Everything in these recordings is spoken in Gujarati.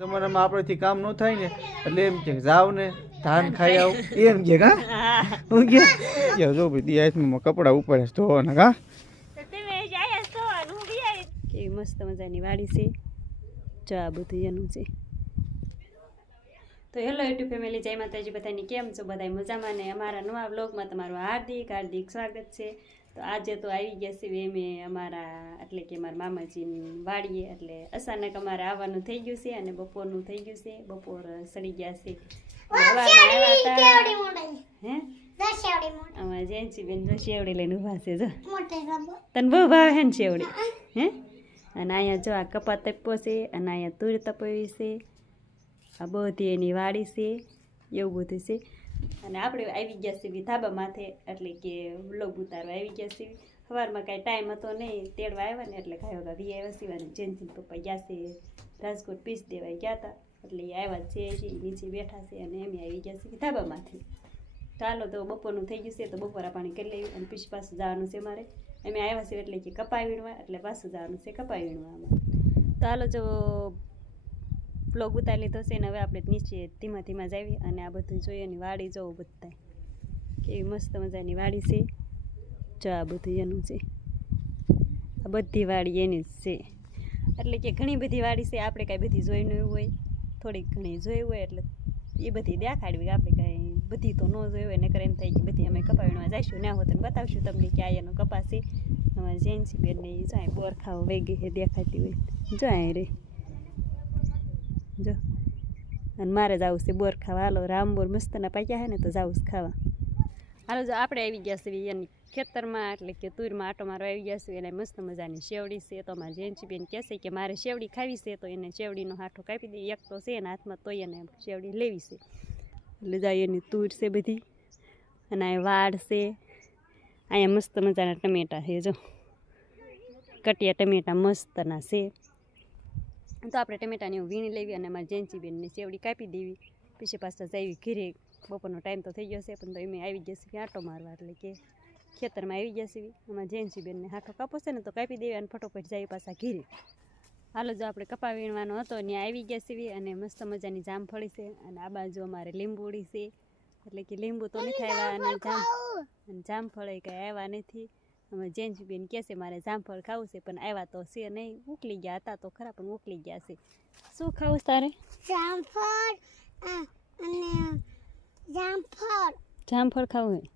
જમાનામાં આપણેથી કામ ન થાય ને એટલે એમ કે જાવ ને ધાન ખાઈ આવ એમ કે કા હું કે જો ભાઈ દિયાસમાં કપડા ઉપર ધોવાના કા કેવી મસ્ત મજાની વાડી છે જો આ બધું એનું છે. તો હેલો યુટ્યુબ ફેમિલી, જય માતાજી. બધાની કેમ છો? બધા મજામાં ને? અમારા નવા વ્લોગમાં તમારું હાર્દિક હાર્દિક સ્વાગત છે. તો આજે તો આવી ગયા છે અમે અમારા એટલે કે અમારા મામાજીની વાડીએ. એટલે અચાનક અમારે આવવાનું થઈ ગયું છે અને બપોરનું થઈ ગયું છે. બપોર સડી ગયા છે. અમારા જેન્સીબેન જો શેવડી લઈને ઊભા છે. જો તને બહુ ભાવે હે ને શેવડી? હે અને અહીંયા જો આ કપા તપ્યો છે અને અહીંયા તુર તપાવી છે. આ બધી એની વાડી છે, એવું બધું છે. અને આપણે આવી ગયા છીએ ધાબા માથે, એટલે કે વ્લોગ ઉતારવા આવી ગયા છીએ. સવારમાં કાંઈ ટાઈમ હતો નહીં, તેડવા આવ્યા ને એટલે કાંઈ વગા વી આવ્યા છીએ. અને જેન્સીન પપ્પા ગયા છે રાજકોટ પીસ દેવાઈ ગયા હતા, એટલે એ આવ્યા છે નીચે બેઠા છે અને એમ આવી ગયા છે ધાબામાંથી. ચાલો તો બપોરનું થઈ ગયું છે તો બપોરા પાણી કરી લેવી અને પછી પાછું જવાનું છે મારે. અમે આવ્યા છીએ એટલે કે કપાઈ વીણવા, એટલે પાછું જવાનું છે કપાઈ વીણવામાં. તો હાલો જો બ્લોગ ઉતારી લીધો છે ને હવે આપણે નીચે ધીમા ધીમા જાવી અને આ બધું જોઈએ અને વાડી જોવું બધા કેવી મસ્ત મજાની વાડી છે. જો આ બધું એનું છે, આ બધી વાડી એની જ છે. એટલે કે ઘણી બધી વાડી છે, આપણે કાંઈ બધી જોઈ ન હોય, થોડીક ઘણી જોઈ હોય એટલે એ બધી દેખાડવી. આપણે કાંઈ બધી તો ન જોઈ હોય, નકર એમ થાય કે બધી અમે કપાવીમાં જઈશું ના હોત બતાવશું તમને કે આ એનો કપાસ છે. અમારે જેન્સી બેનને જો અહીં બોર ખાવા વેગી છે દેખાતી હોય, જો અહીં રે જો. અને મારે જવું છે બોર ખાવા. હાલો રામબોર મસ્તના પાક્યા છે ને તો જવું છે ખાવા. હાલો જો આપણે આવી ગયા છીએ એની ખેતરમાં, એટલે કે તુરમાં આટો મારો આવી ગયા છે. એને મસ્ત મજાની શેવડી છે. તો અમારે જેન્સીબેન કહેશે કે મારે શેવડી ખાવી છે, તો એને શેવડીનો હાથો કાપી દઈએ. એક તો છે એના હાથમાં, તો એને શેવડી લેવી છે. એટલે જાય એની તુર છે બધી. અને આ વાડ છે, અહીંયા મસ્ત મજાના ટમેટા છે. જો કટિયા ટમેટા મસ્તના છે. તો આપણે ટમેટાને એવું વીણી લેવી અને અમારે જેન્સીબેનને શેવડી કાપી દેવી. પછી પાછા જઈએ ઘીરે. બપોરનો ટાઈમ તો થઈ ગયો છે, પણ તો એમ આવી ગયા છે આંટો મારવા, એટલે કે ખેતરમાં આવી ગયા છે. અમારે જેન્સીબેનને હાથો કાપો છે ને તો કાપી દેવી અને ફટોફટ જઈએ પાછા ઘીરે. હાલો જો આપણે કપા વીણવાનો હતો ત્યાં આવી ગયા છીએ અને મસ્ત મજાની જામફળી છે. અને આ બાજુ અમારે લીંબુડી છે, એટલે કે લીંબુ તો નથી આવ્યા અને જામફળ કાંઈ આવ્યા નથી. અમે જેન્સીબેન કહે છે મારે જામફળ ખાવું છે, પણ આવ્યા તો છે નહીં. ઉકલી ગયા હતા તો ખરા, પણ ઉકલી ગયા છે. શું ખાવું તારે? જામફળ ખાવું હે?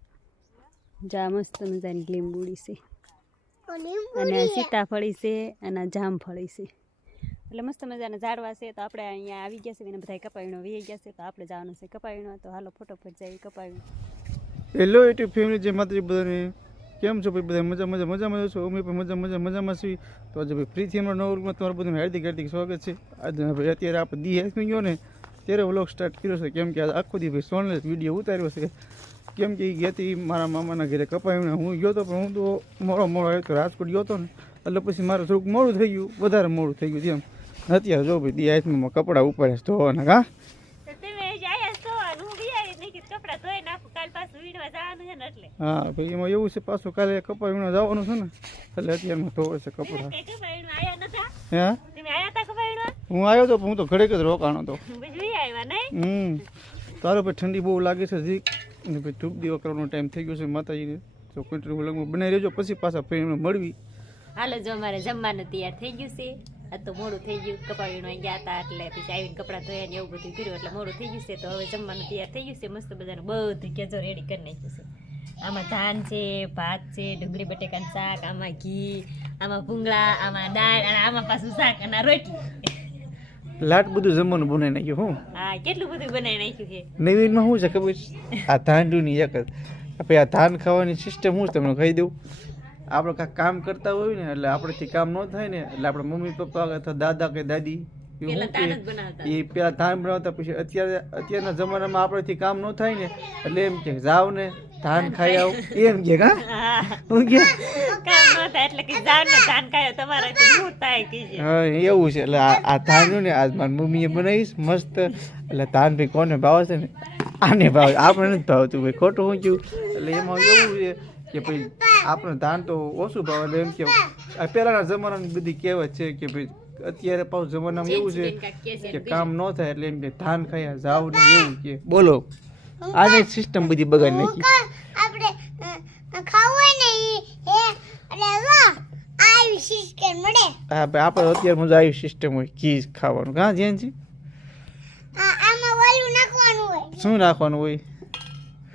જા મસ્ત મજાની લીંબુડી છે અને સીતાફળી છે અને જામફળી છે. એટલે મસ્ત મજાના ઝાડવા છે. તો આપણે અહીંયા આવી ગયા છે અને બધા કપાવીનો વી ગયા છે, તો આપણે જવાનું છે કપાવીનો. તો હાલો ફટોફટ જઈએ કપાવી. હેલો યુટ્યુબ ફેમિલી, જય માતાજી. બધાને કેમ છો ભાઈ? બધા મજામાં છો? અમે પણ મજામાં છીએ. તો આજે ભાઈ ફ્રીથી અમારા નવા વર્ગમાં તમારું બધું હાર્દિક હાર્દિક સ્વાગત છે. આજે ભાઈ અત્યારે આપણે દિયાસમાં ગયો ને ત્યારે વ્લોગ સ્ટાર્ટ કર્યો છે, કેમ કે આખો દી ભાઈ સોનલ વિડીયો ઉતાર્યો છે. કેમ કે એ ગયા હતી મારા મામાના ઘરે કપાવીને. હું ગયો હતો, પણ હું તો મોડો આવ્યો તો રાજકોટ ગયો હતો ને, એટલે પછી મારે થોડુંક મોડું થઈ ગયું, વધારે મોડું થઈ ગયું. એમ અત્યારે જો ભાઈ દિયાસમાં કપડા ઉપાડે ધોવાના કા. હા ભાઈ એમાં એવું છે, પાછું કાલે કપા વીણવા જવાનું છે ને, એટલે અત્યારમાં ધોવે છે કપડા. હે હું આવ્યો તો, હું તો ઘડે જ રોકાણો હતો. તારો ભાઈ ઠંડી બહુ લાગે છે જી, અને ભાઈ ધૂપ દીવા કરવાનો ટાઈમ થઈ ગયો છે માતાજીને. તો કન્ટિન્યુ વ્લોગમાં બનાવી રહેજો, પછી પાછા ફ્રેન્ડ મળવી. હાલો જો અમારે જમવાનું તૈયાર થઈ ગયું છે. આ તો મોડું થઈ ગયું, કપા વીણવા ગયા હતા એટલે પછી આવીને કપડાં ધોયા ને એવું બધું કર્યું એટલે મોડું થઈ ગયું છે. તો હવે જમવાનું તૈયાર થઈ ગયું છે. મસ્ત બધાનું બધું કેજો રેડી કરી નાખ્યું છે. આમાં ધાન છે, ભાત છે, ડુંગળી બટેકાનું શાક, આમાં ઘી, આમાં ભૂંગળા, આમાં દાળ અને આમાં પાછું શાક અને રોટલી. લાટ બધું જમવાનું બનાવી નાખ્યું. હું હા કેટલું બધું બનાવી નાખ્યું છે. નવીનમાં શું છે ખબર? આ ધાંડુની એક જ આપણે આ ધાન ખાવાની સિસ્ટમ હું તમને કહી દઉં. આપણે કાંઈક કામ કરતા હોય ને, એટલે આપણેથી કામ ન થાય ને, એટલે આપણે મમ્મી પપ્પા અથવા દાદા કે દાદી એ પેલા ધાન બનાવતા. પછી અત્યારના જમાનામાં આપણેથી કામ ન થાય ને, એટલે એમ કે જાવ ને ધાન ખાઈ આવ એમ કે કા હું કે કામ ન થાય એટલે કે જાવ ને ધાન ખાયો તમારાથી શું થાય કે. હા એવું છે. એટલે આ ધાન ને આજ મારી મમ્મીએ બનાવીશ મસ્ત. એટલે ધાન ભાઈ કોને ભાવે છે ને? આને ભાવે, આપણે નથી ભાવતું ભાઈ, ખોટું શું થયું. એટલે એમાં એવું છે કે ભાઈ આપણે ધાન તો ઓછું ભાવે. એટલે એમ કે પહેલાંના જમાનાની બધી કહેવત છે કે ભાઈ અત્યારે પાછું જમાનામાં એવું છે કે કામ ન થાય એટલે એમ કે ધાન ખાયા જાવ ને એવું કે બોલો આને સિસ્ટમ બધી બગાડી નાખી આપણે ખાવું ને એ એટલે આવી સિસ્ટમ મળે હા ભાઈ આપણે અત્યારે મજા આવી સિસ્ટમ હોય ઘી ખાવાનું કાં જેન છે આમાં વાલું નાખવાનું હોય શું નાખવાનું હોય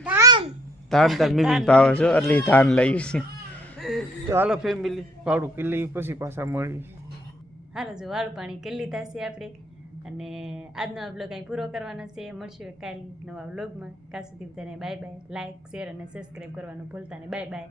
ધાન ધાન તાર મીમી ભાવે છો એટલે ઈ ધાન લાવી છે તો હાલો ફેમિલી ભાવડું કરી લઈએ પછી પાછા મળી હાલો જો વાળું પાણી કરી લીધા છે આપણે અને આજનો આ બ્લોગ અહીં પૂરો કરવાનો છે મળશું કાલે નવા બ્લોગમાં. ત્યાં સુધી બધાને બાય બાય. લાઇક શેર અને સબસ્ક્રાઈબ કરવાનું ભૂલતા નહીં. Bye bye.